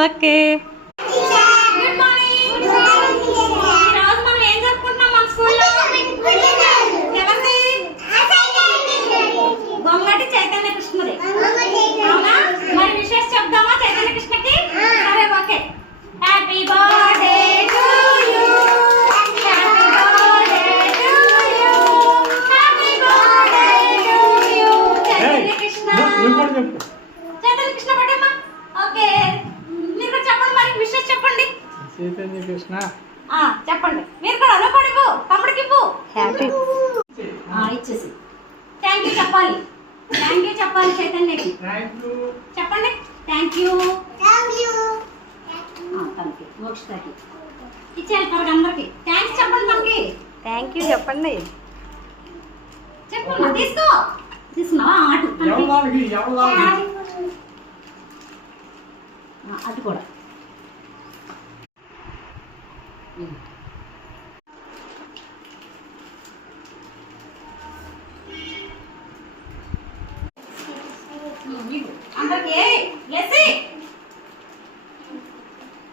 Okay Gongati Chaitanya కృష్ణది అవునా? మరి wishes చెప్దామా Chaitanya కృష్ణకి? సరే okay. Happy birthday to you, happy birthday to you, happy birthday to you Chaitanya Krishna. Chaitanya Krishna పడమ్మా. ఓకే, మీరు కూడా చెప్పండి, మరి విషెస్ చెప్పండి. చైతన్య కృష్ణ చెప్పండి మీరు కూడా. అనుకోడివు తమ్ముడికి ఇవ్వు. హ్యాపీ ఇచ్చేసి థ్యాంక్ యూ చెప్పాలి. థ్యాంక్ యూ చెప్పాలి చైతన్యకి. చెప్పండి థ్యాంక్ యూ. తనకి మోక్షకి ఇచ్చేయాలి త్వరగా అందరికి. థ్యాంక్స్ చెప్పండి తనకి. థ్యాంక్ యూ చెప్పండి. చెప్పమ్మా. తీసుకో. తీసుకున్నావా? అటు కూడా. అందరికి